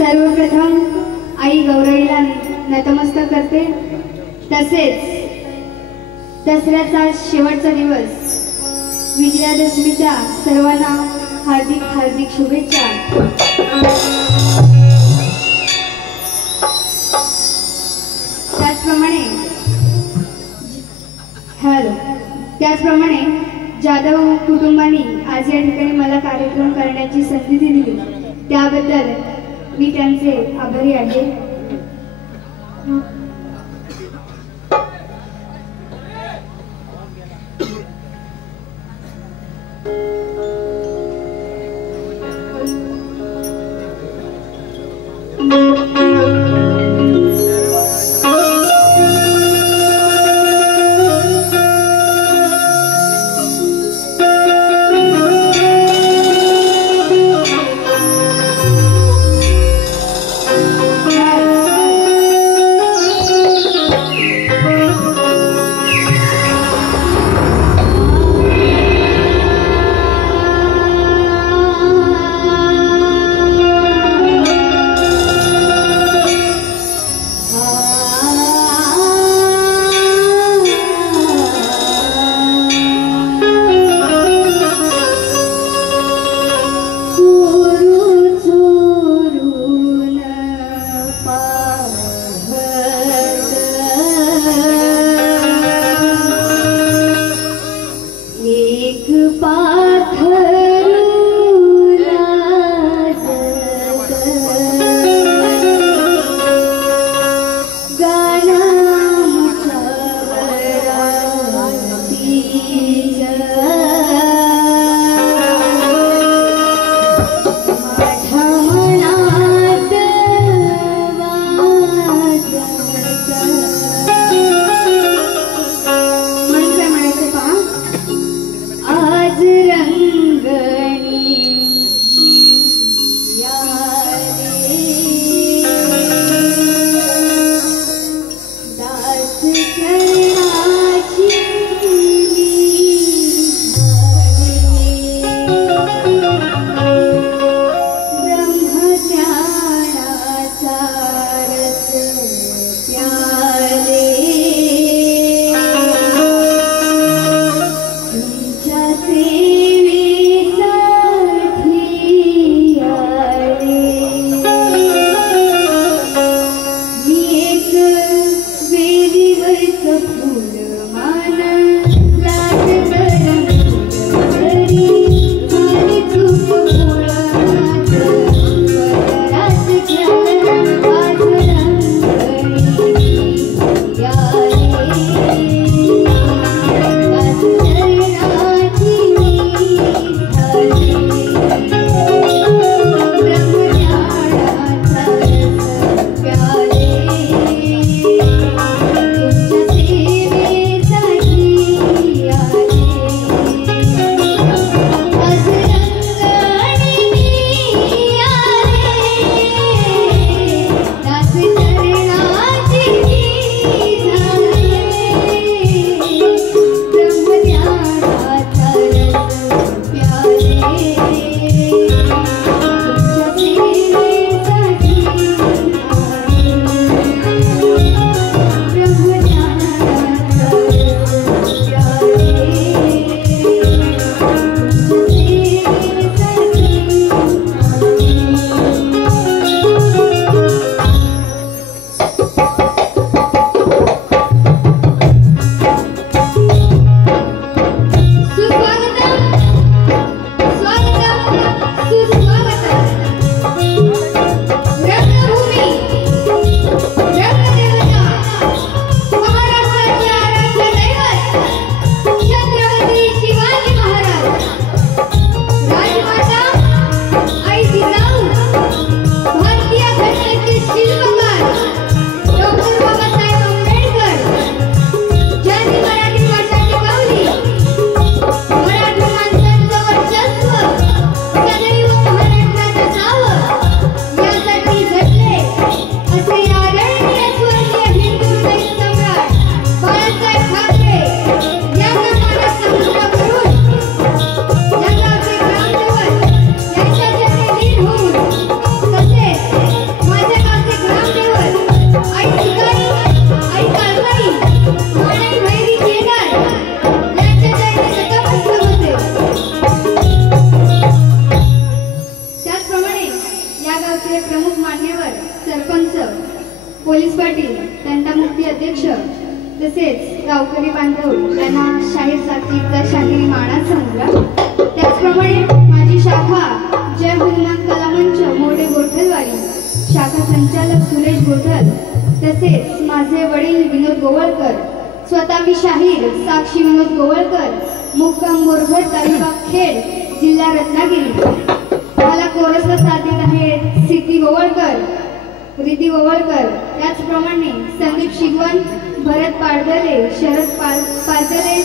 सर्वप्रथम आई गौराईला नतमस्तक करते। तसेच दसऱ्याचा शेवटचा दिवस विजयादशमीच्या सर्वांना हार्दिक हार्दिक शुभेच्छा। त्याचप्रमाणे जाधव कुटुंबांनी आज या ठिकाणी मला कार्यक्रम करण्याची संधी दिली, त्याबद्दल मी त्यांचे आभारी आहे। पोलीस पाटील, तंटामुक्ती अध्यक्ष तसेच गावकरी बांधव यांना शाहीर साथीचा शाहिरी मानात समजला। त्याचप्रमाणे माझी शाखा जय हनुमान कलामंच मोठे गोठलवाडी, शाखा संचालक सुरेश गोठल तसेच माझे वडील विनोद गोवळकर, स्वतः मी शाहीर साक्षी विनोद गोवळकर, मुक्काम बोरघर, तालुका खेड, जिल्हा रत्नागिरी। मला कोरसला साथ देत आहेत सिद्धी गोवळकर, रिद्धी गोवळकर, त्याचप्रमाणे संदीप शिगवण, भरत पाडदरे, शरद पारदरे,